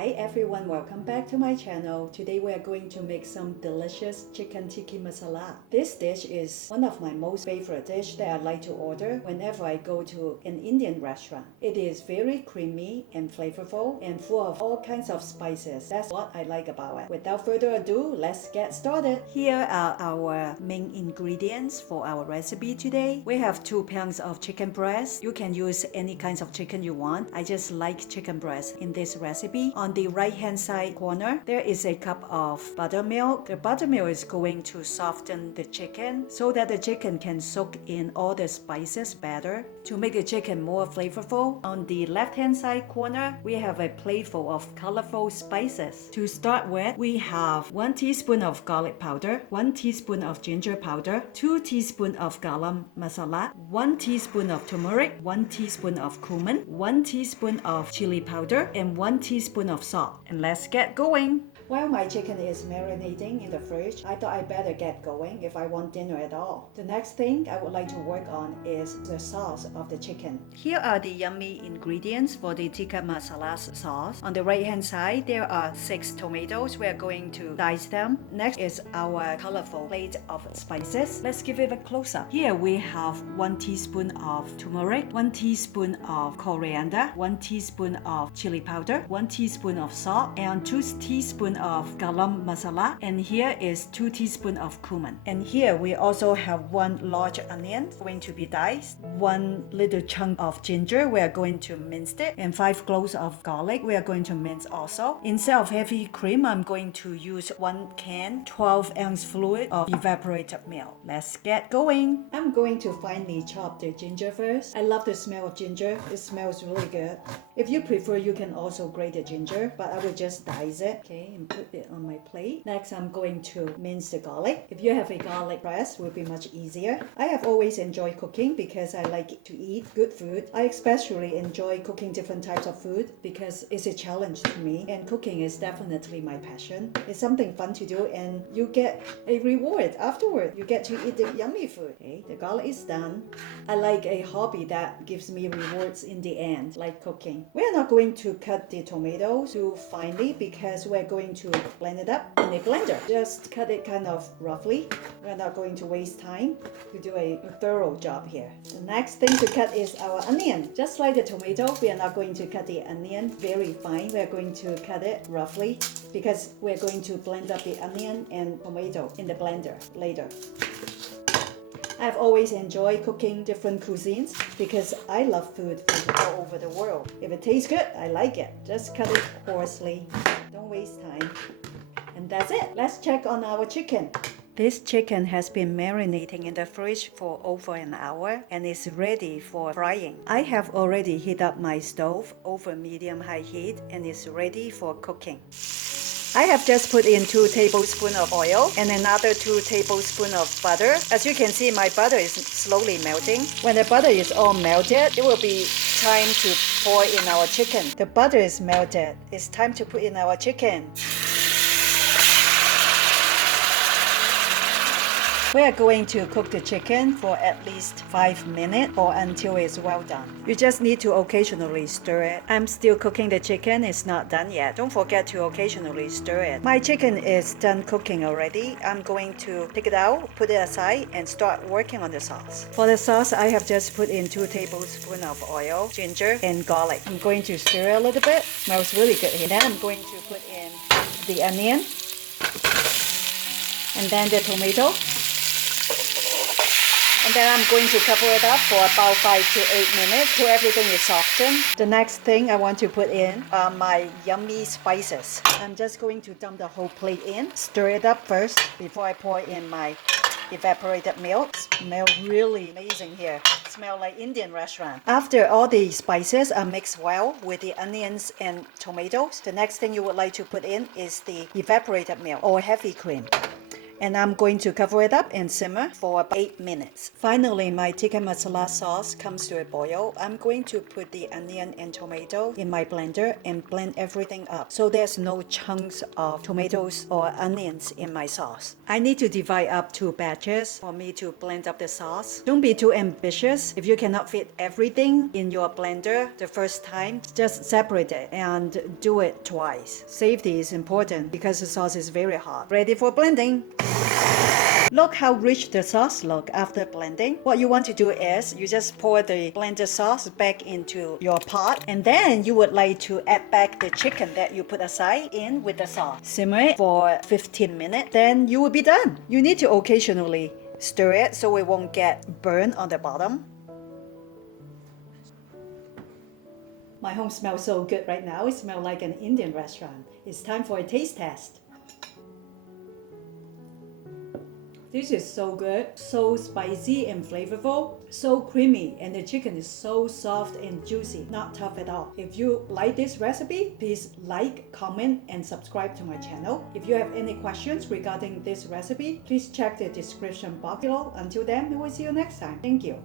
Hi everyone, welcome back to my channel. Today we are going to make some delicious chicken tikka masala. This dish is one of my most favorite dish that I like to order whenever I go to an Indian restaurant. It is very creamy and flavorful and full of all kinds of spices. That's what I like about it. Without further ado, let's get started. Here are our main ingredients for our recipe today. We have 2 pounds of chicken breast. You can use any kinds of chicken you want. I just like chicken breast in this recipe. On the right hand side corner, there is a cup of buttermilk. The buttermilk is going to soften the chicken so that the chicken can soak in all the spices better to make the chicken more flavorful. On the left hand side corner, we have a plate full of colorful spices. To start with, we have 1 teaspoon of garlic powder, 1 teaspoon of ginger powder, 2 teaspoons of garam masala, 1 teaspoon of turmeric, 1 teaspoon of cumin, 1 teaspoon of chili powder, and 1 teaspoon of salt. And let's get going. While my chicken is marinating in the fridge, I thought I better get going if I want dinner at all. The next thing I would like to work on is the sauce of the chicken. Here are the yummy ingredients for the tikka masala sauce. On the right hand side, there are 6 tomatoes. We are going to dice them. Next is our colorful plate of spices. Let's give it a close-up. Here we have 1 teaspoon of turmeric, 1 teaspoon of coriander, 1 teaspoon of chili powder, 1 teaspoon of salt, and 2 teaspoons of garam masala, and here is 2 teaspoons of cumin. And here we also have 1 large onion going to be diced, 1 little chunk of ginger, we are going to mince it, and 5 cloves of garlic we are going to mince also. Instead of heavy cream, I'm going to use 1 can 12-ounce fluid of evaporated milk. Let's get going. I'm going to finely chop the ginger first. I love the smell of ginger. It smells really good. If you prefer, you can also grate the ginger, but I will just dice it. Okay, and put it on my plate. Next, I'm going to mince the garlic. If you have a garlic press, it will be much easier. I have always enjoyed cooking because I like to eat good food. I especially enjoy cooking different types of food because it's a challenge to me, and cooking is definitely my passion. It's something fun to do, and you get a reward afterward. You get to eat the yummy food. Okay, the garlic is done. I like a hobby that gives me rewards in the end, like cooking. We are not going to cut the tomatoes too finely because we're going to blend it up in a blender. Just cut it kind of roughly. We're not going to waste time to do a thorough job here. The next thing to cut is our onion. Just like the tomato, we are not going to cut the onion very fine. We are going to cut it roughly because we're going to blend up the onion and tomato in the blender later. I've always enjoyed cooking different cuisines because I love food from all over the world. If it tastes good, I like it. Just cut it coarsely. Don't waste time. And that's it. Let's check on our chicken. This chicken has been marinating in the fridge for over an hour and is ready for frying. I have already heated up my stove over medium-high heat and is ready for cooking. I have just put in 2 tablespoons of oil and another 2 tablespoons of butter. As you can see, my butter is slowly melting. When the butter is all melted, it will be time to pour in our chicken. The butter is melted. It's time to put in our chicken. We are going to cook the chicken for at least 5 minutes or until it's well done. You just need to occasionally stir it. I'm still cooking the chicken. It's not done yet. Don't forget to occasionally stir it. My chicken is done cooking already. I'm going to take it out, put it aside, and start working on the sauce. For the sauce, I have just put in 2 tablespoons of oil, ginger, and garlic. I'm going to stir a little bit. Smells really good here. Then I'm going to put in the onion, and then the tomato. And then I'm going to cover it up for about 5 to 8 minutes till everything is softened. The next thing I want to put in are my yummy spices. I'm just going to dump the whole plate in. Stir it up first before I pour in my evaporated milk. Smells really amazing here. Smell like Indian restaurant. After all the spices are mixed well with the onions and tomatoes, the next thing you would like to put in is the evaporated milk or heavy cream. And I'm going to cover it up and simmer for about 8 minutes. Finally, my tikka masala sauce comes to a boil. I'm going to put the onion and tomato in my blender and blend everything up so there's no chunks of tomatoes or onions in my sauce. I need to divide up 2 batches for me to blend up the sauce. Don't be too ambitious. If you cannot fit everything in your blender the first time, just separate it and do it twice. Safety is important because the sauce is very hot. Ready for blending. Look how rich the sauce look after blending. What you want to do is you just pour the blended sauce back into your pot, and then you would like to add back the chicken that you put aside in with the sauce. Simmer it for 15 minutes, then you will be done. You need to occasionally stir it so it won't get burned on the bottom. My home smells so good right now. It smells like an Indian restaurant. It's time for a taste test. This is so good, so spicy and flavorful, so creamy, and the chicken is so soft and juicy, not tough at all. If you like this recipe, please like, comment, and subscribe to my channel. If you have any questions regarding this recipe, please check the description box below. Until then, we will see you next time. Thank you.